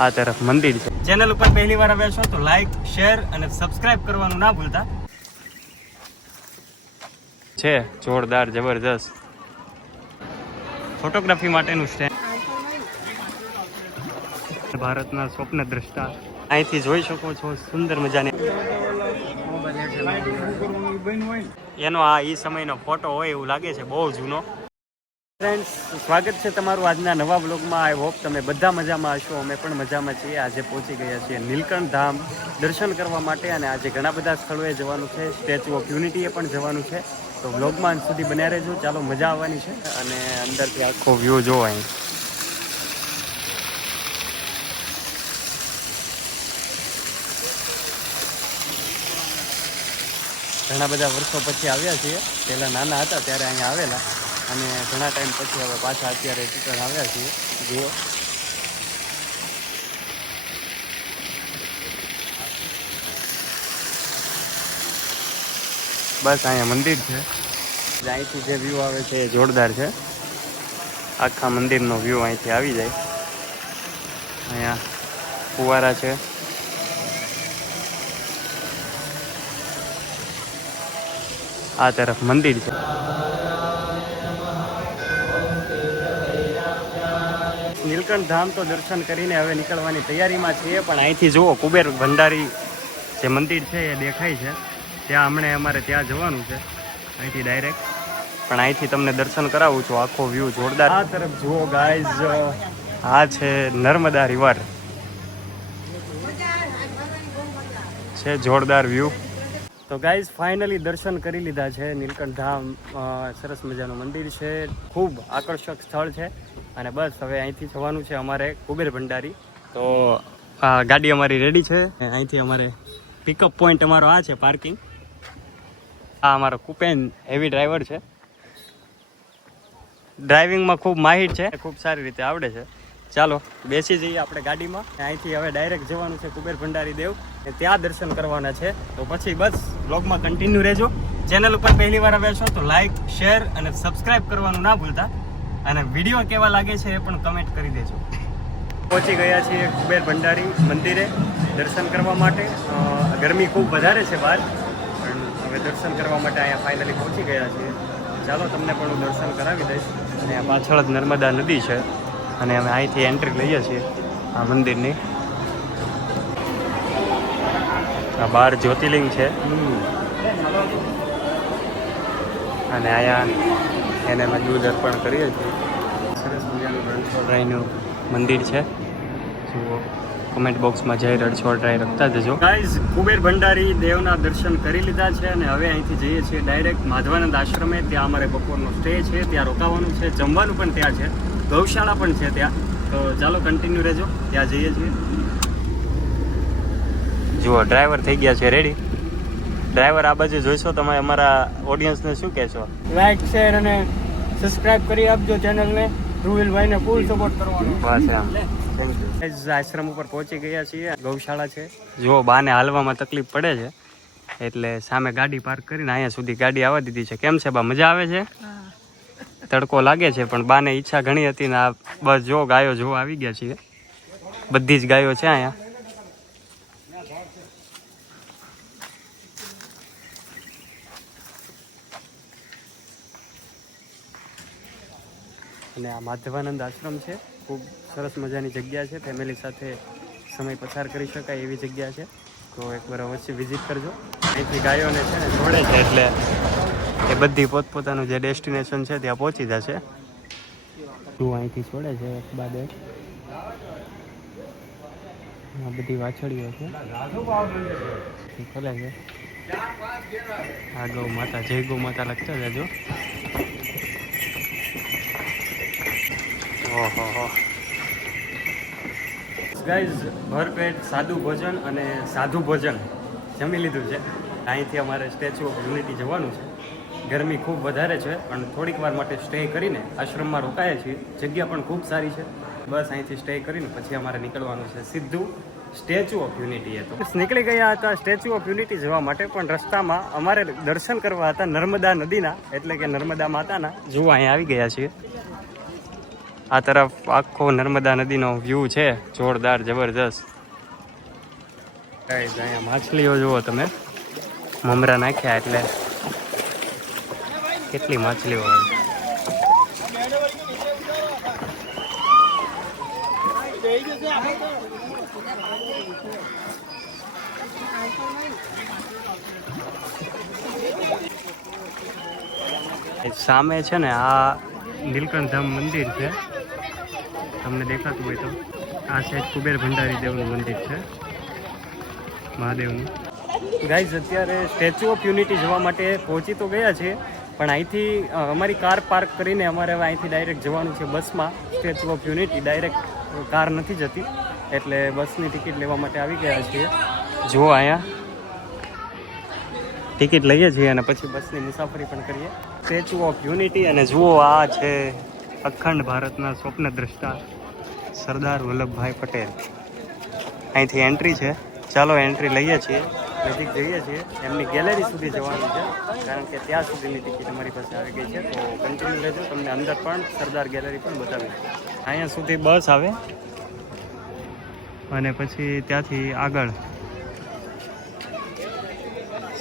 આ તરફ મંદિર છે. ચેનલ ઉપર પહેલી વાર આવ્યા છો તો લાઈક, શેર અને સબસ્ક્રાઇબ કરવાનું ના ભૂલતા. છે જોરદાર જબરદસ્ત ફોટોગ્રાફી માટેનું સ્ટેન્ડ. ભારતના સ્વપ્ન દ્રષ્ટા અહીંથી જોઈ શકો છો સુંદર મજાની એનો આ ઈ સમયનો ફોટો હોય એવું લાગે છે, બહુ જૂનો. ફ્રેન્ડ્સ, સ્વાગત છે તમારું આજના નવા બ્લોગમાં. આઈ હોપ તમે બધા મજામાં હશો. અમે પણ મજામાં છીએ. આજે પહોંચી ગયા છીએ નીલકંઠ ધામ દર્શન કરવા માટે, અને આજે ઘણા બધા સ્થળોએ જવાનું છે. સ્ટેચ્યુ ઓફ યુનિટીએ પણ જવાનું છે. તો બ્લોગમાં અંત સુધી બન્યા રહેજો. ચાલો, મજા આવવાની છે. અને અંદરથી આખો વ્યૂ જોવો અહીં. ઘણા બધા વર્ષો પછી આવ્યા છીએ. પહેલાં નાના હતા ત્યારે અહીંયા આવેલા, અને ઘણા ટાઈમ પછી હવે પાછા અત્યારે રિટર્ન આવ્યા છીએ. જુઓ, બસ અહીંયા મંદિર છે. અહીંથી જે વ્યૂ આવે છે એ જોરદાર છે. આખા મંદિરનો વ્યૂ અહીંથી આવી જાય. અહીંયા ફુવારા છે. આ તરફ મંદિર છે. નીલકંઠ ધામ તો દર્શન કરીને હવે નીકળવાની તૈયારીમાં છીએ, પણ અહીંથી જુઓ કુબેર ભંડારી જે મંદિર છે એ દેખાય છે. ત્યાં હમણાં અમારે ત્યાં જવાનું છે અહીંથી ડાયરેક્ટ, પણ અહીંથી તમને દર્શન કરાવું છું. આખો વ્યૂ જોરદાર. આ તરફ જુઓ ગાઈઝ, આ છે નર્મદા રિવર છે. જોરદાર વ્યૂ. તો ગાઈઝ, ફાઇનલી દર્શન કરી લીધા છે. નીલકંઠ ધામ સરસ મજાનું મંદિર છે, ખૂબ આકર્ષક સ્થળ છે. અને બસ હવે અહીંથી જવાનું છે અમારે કુબેર ભંડારી. તો ગાડી અમારી રેડી છે. અહીંથી અમારે પિકઅપ પોઈન્ટ અમારો આ છે, પાર્કિંગ. આ અમારો કુપેન હેવી ડ્રાઈવર છે. ડ્રાઇવિંગમાં ખૂબ માહિર છે, ખૂબ સારી રીતે આવડે છે. ચાલો બેસી જઈએ આપણે ગાડીમાં. અહીંથી હવે ડાયરેક્ટ જવાનું છે કુબેર ભંડારી દેવ, ત્યાં દર્શન કરવાના છે. તો પછી બસ બ્લોગમાં કન્ટિન્યુ રહેજો. ચેનલ ઉપર પહેલી વાર આવ્યા છો તો લાઈક, શેર અને સબસ્ક્રાઇબ કરવાનું ના ભૂલતા. અને વિડીયો કેવા લાગે છે એ પણ કમેન્ટ કરી દેજો. પહોંચી ગયા છીએ કુબેર ભંડારી મંદિરે દર્શન કરવા માટે. ગરમી ખૂબ વધારે છે બહાર, પણ હવે દર્શન કરવા માટે અહીંયા ફાઇનલી પહોંચી ગયા છીએ. ચાલો, તમને પણ હું દર્શન કરાવી દઈશ. અને આ પાછળ જ નર્મદા નદી છે, અને અમે અહીંથી એન્ટ્રી લઈએ છીએ આ મંદિરની. આ બહાર જ્યોતિર્લિંગ છે, અને અહીંયા એને અમે દૂધ અર્પણ કરીએ છીએ. સરસ મજાનું રણછોડરાયનું મંદિર છે. જુઓ, કમેન્ટ બોક્સમાં જય રણછોડરાય લખતા જજો. ગાઈઝ, કુબેર ભંડારી દેવના દર્શન કરી લીધા છે, અને હવે અહીંથી જઈએ છીએ ડાયરેક્ટ માધવાનંદ આશ્રમે. ત્યાં અમારે બપોરનો સ્ટે છે, ત્યાં રોકાવાનું છે. જમવાનું પણ ત્યાં છે, ગૌશાળા પણ છે ત્યાં. તો ચાલો કન્ટિન્યુ રહેજો, ત્યાં જઈએ છીએ. જુઓ, ડ્રાઈવર થઈ ગયા છે રેડી. ડ્રાઈવર આ બાજુ જોઈશો તમે. અમારા ઓડિયન્સને શું કહેશો? લાઈક, શેર અને સબસ્ક્રાઇબ કરી આપજો ચેનલને. ધ્રુવીલભાઈને ફૂલ સપોર્ટ કરવાનો. બસ એમ. આશ્રમ ઉપર પહોંચી ગયા છીએ. ગૌશાળા છે. જો બાને હાલવામાં તકલીફ પડે છે, એટલે સામે ગાડી પાર્ક કરીને અહીંયા સુધી ગાડી આવવા દીધી છે. કેમ છે બા, મજા આવે છે? તડકો લાગે છે, પણ બાને ઈચ્છા ઘણી હતી ને. આ બસ જો ગાયો જો આવી ગયા છીએ. બધી જ ગાયો છે અહીંયા. અને આ માધવાનંદ આશ્રમ છે. ખૂબ સરસ મજાની જગ્યા છે. ફેમિલી સાથે સમય પસાર કરી શકાય એવી જગ્યા છે. તો એકવાર અવશ્ય વિઝિટ કરજો. અહીંથી ગાયોને છે ને છોડે છે, એટલે એ બધી પોતપોતાનું જે ડેસ્ટિનેશન છે ત્યાં પહોંચી જશે. તું અહીંથી છોડે છે એક બાદ એક. આ બધી વાછડીઓ છે, ખોલે છે. આ ગૌ માતા, જય ગૌ માતા લખતા જજો. ઓહો ગાઈઝ, ભરપેટ સાદું ભોજન અને સાધુ ભોજન જમી લીધું છે. અહીંથી અમારે સ્ટેચ્યુ ઓફ યુનિટી જવાનું છે. ગરમી ખૂબ વધારે છે, પણ થોડીક વાર માટે સ્ટે કરીને આશ્રમમાં રોકાયા છીએ. જગ્યા પણ ખૂબ સારી છે. બસ અહીંથી સ્ટે કરીને પછી અમારે નીકળવાનું છે સીધું સ્ટેચ્યુ ઓફ યુનિટીએ. તો નીકળી ગયા હતા સ્ટેચ્યુ ઓફ યુનિટી જવા માટે, પણ રસ્તામાં અમારે દર્શન કરવા હતા નર્મદા નદીના, એટલે કે નર્મદા માતાના. જુઓ, અહીંયા આવી ગયા છીએ. આ તરફ આખો નર્મદા નદીનો વ્યૂ છે, જોરદાર જબરજસ્ત. અહીંયા માછલીઓ જુઓ તમે, મમરા નાખ્યા એટલે કેટલી માછલીઓ હોય. સામે છે ને આ નીલકંઠ ધામ મંદિર છે, તમને દેખાતું હોય તો. આ સાઈડ કુબેર ભંડારી દેવનું મંદિર છે, મહાદેવનું. ગાઈઝ અત્યારે સ્ટેચ્યુ ઓફ યુનિટી જવા માટે પહોંચી તો ગયા છીએ, પણ અહીંથી અમારી કાર પાર્ક કરીને અમારે હવે અહીંથી ડાયરેક્ટ જવાનું છે બસમાં statue of unity. Direct car નથી જતી, એટલે બસની ટિકિટ લેવા માટે આવી ગયા છીએ. જુઓ અહીંયા ટિકિટ લઈએ છીએ અને પછી બસની મુસાફરી પણ કરીએ સ્ટેચ્યુ ઓફ યુનિટી. અને જુઓ આ છે અખંડ ભારતના સ્વપ્ન દ્રષ્ટા સરદાર વલ્લભભાઈ પટેલ. અહીંથી એન્ટ્રી છે, ચાલો એન્ટ્રી લઈએ છીએ, નજીક જઈએ છીએ. એમની ગેલેરી સુધી જવાનું છે, કારણ કે ત્યાં સુધીની ટિકિટ અમારી પાસે આવી ગઈ છે. તો કન્ટિન્યુ રહેજો, તમને અંદર પણ સરદાર ગેલેરી પણ બતાવીશ. અહીંયા સુધી બસ આવે અને પછી ત્યાંથી આગળ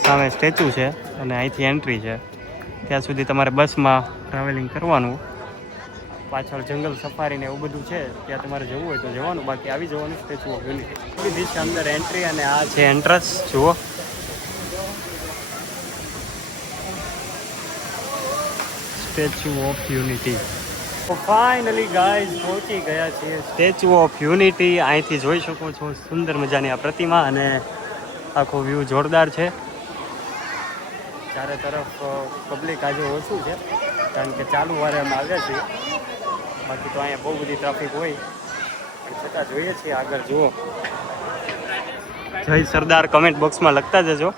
સામે સ્ટેચ્યુ છે અને અહીંથી એન્ટ્રી છે. ત્યાં સુધી તમારે બસમાં ટ્રાવેલિંગ કરવાનું. પાછળ જંગલ સફારીને એવું બધું છે, ત્યાં તમારે જવું હોય તો જવાનું, બાકી આવી જવાનું સ્ટેચ્યુ ઓફ યુનિટી. દીધી છે અંદર એન્ટ્રી અને આ છે એન્ટ્રન્સ. જુઓ સ્ટેચ્યુ ઓફ યુનિટી. તો ફાઇનલી ગાઈઝ પહોંચી ગયા છીએ સ્ટેચ્યુ ઓફ યુનિટી. અહીંથી જોઈ શકો છો સુંદર મજાની આ પ્રતિમા અને આખો વ્યૂ જોરદાર છે. ચારે તરફ પબ્લિક આજે ઓછું છે, કારણ કે ચાલુ વારે અમે આવ્યા છીએ. બાકી તો અહીંયા બહુ બધી ટ્રાફિક હોય, પણ છતાં જોઈએ છીએ આગળ. જુઓ જય સરદાર કમેન્ટ બોક્સમાં લખતા જજો.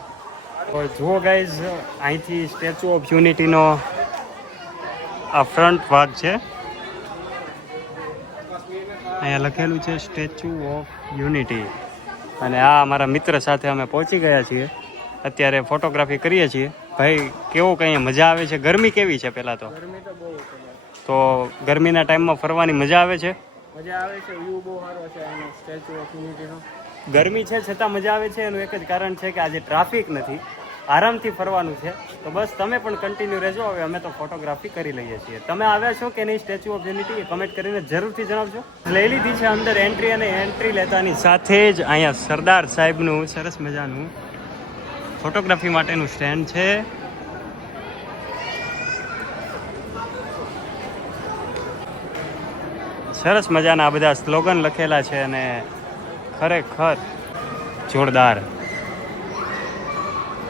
જુઓ ગાઈઝ, અહીંથી સ્ટેચ્યુ ઓફ યુનિટીનો આ ફ્રન્ટ ભાગ છે. અહીંયા લખેલું છે સ્ટેચ્યુ ઓફ યુનિટી. અને આ અમારા મિત્ર સાથે અમે પહોંચી ગયા છીએ. અત્યારે ફોટોગ્રાફી કરીએ છીએ. ભાઈ કેવું કંઈ મજા આવે છે? ગરમી કેવી છે? પહેલાં તો ગરમી તો બહુ છે. તો ગરમીના ટાઈમમાં ફરવાની મજા આવે છે? મજા આવે છે, વ્યૂ બહુ સારો છે એનો સ્ટેચ્યુ ઓફ યુનિટીનો. ગરમી છે છતાં મજા આવે છે, એનું એક જ કારણ છે કે આજે ટ્રાફિક નથી, આરામથી ફરવાનું છે. તો બસ તમે પણ કન્ટિન્યુ રહેજો. હવે અમે તો ફોટોગ્રાફી કરી લઈએ છીએ. તમે આવ્યા છો કે નહીં statue of unity A comment કરીને જરૂરથી જણાવજો. લઈ લીધી છે અંદર એન્ટ્રી, અને એન્ટ્રી લેતાની સાથે જ અહીંયા સરદાર સાહેબનું સરસ મજાનું ફોટોગ્રાફી માટેનું સ્ટેન્ડ છે. સરસ મજાના આ બધા સ્લોગન લખેલા છે અને ખરેખર જોરદાર.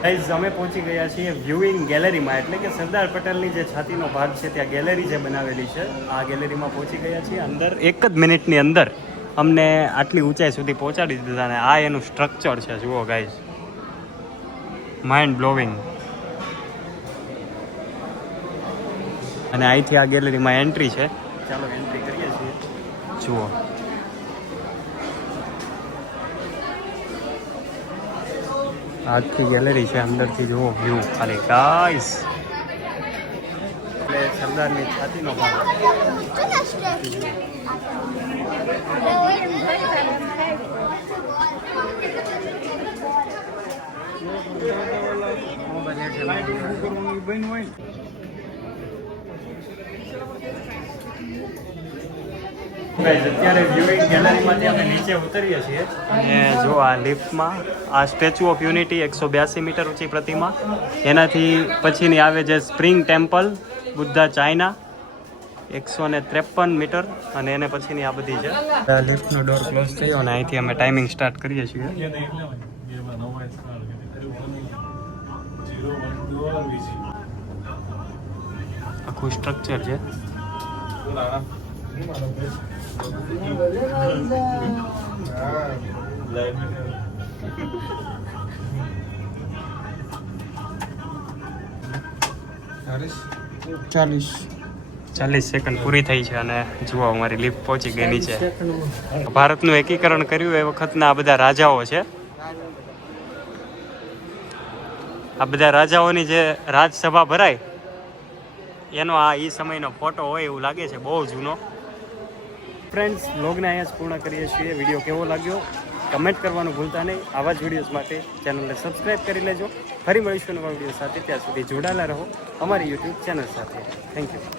ગાઈઝ અમે પહોંચી ગયા છીએ વ્યુઇંગ ગેલેરીમાં, એટલે કે સરદાર પટેલની જે છાતીનો ભાગ છે ત્યાં ગેલેરી જે બનાવેલી છે, આ ગેલેરીમાં પહોંચી ગયા છીએ. અંદર એક જ મિનિટની અંદર અમને આટલી ઊંચાઈ સુધી પહોંચાડી દીધા. અને આ એનું સ્ટ્રક્ચર છે, જુઓ ગાઈઝ, માઇન્ડ બ્લોવિંગ. અને અહીંથી આ ગેલેરીમાં એન્ટ્રી છે, ચાલો એન્ટ્રી કરીએ છીએ. જુઓ આખી ગેલેરી છે, અંદરથી જુઓ વ્યૂ ખાલી ગાઈસ. એટલે સરદારની છાતીનો ભાગ. અત્યારે વ્યુઇંગ ગેલેરીમાંથી અમે નીચે ઉતરીએ છીએ અને જો આ લિફ્ટમાં આ સ્ટેચ્યુ ઓફ યુનિટી 182 મીટર ઊંચી પ્રતિમા, એનાથી પછીની આવે છે spring temple Buddha China 153 metre, અને એને પછીની આ બધી છે. લિફ્ટનો ડોર ક્લોઝ થયો અને અહીંથી અમે ટાઈમિંગ સ્ટાર્ટ કરીએ છીએ. આખું સ્ટ્રક્ચર છે. ચાલીસ સેકન્ડ પૂરી થઈ છે અને જુઓ અમારી લિફ્ટ પહોંચી ગઈ નીચે. ભારતનું એકીકરણ કર્યું એ વખતના આ બધા રાજાઓ છે. આ બધા રાજાઓની જે રાજસભા ભરાય એનો આ એ સમયનો ફોટો હોય એવું લાગે છે, બહુ જૂનો. ફ્રેન્ડ્સ, વ્લોગને અહીંયા જ પૂર્ણ કરીએ છીએ. વિડીયો કેવો લાગ્યો કમેન્ટ કરવાનું ભૂલતા નહીં. આવા જ વિડીયોઝ માટે ચેનલને સબસ્ક્રાઈબ કરી લેજો. ફરી મળીશું નવા વિડીયો સાથે. ત્યાં સુધી જોડાયેલા રહો અમારી યુટ્યુબ ચેનલ સાથે. Thank you.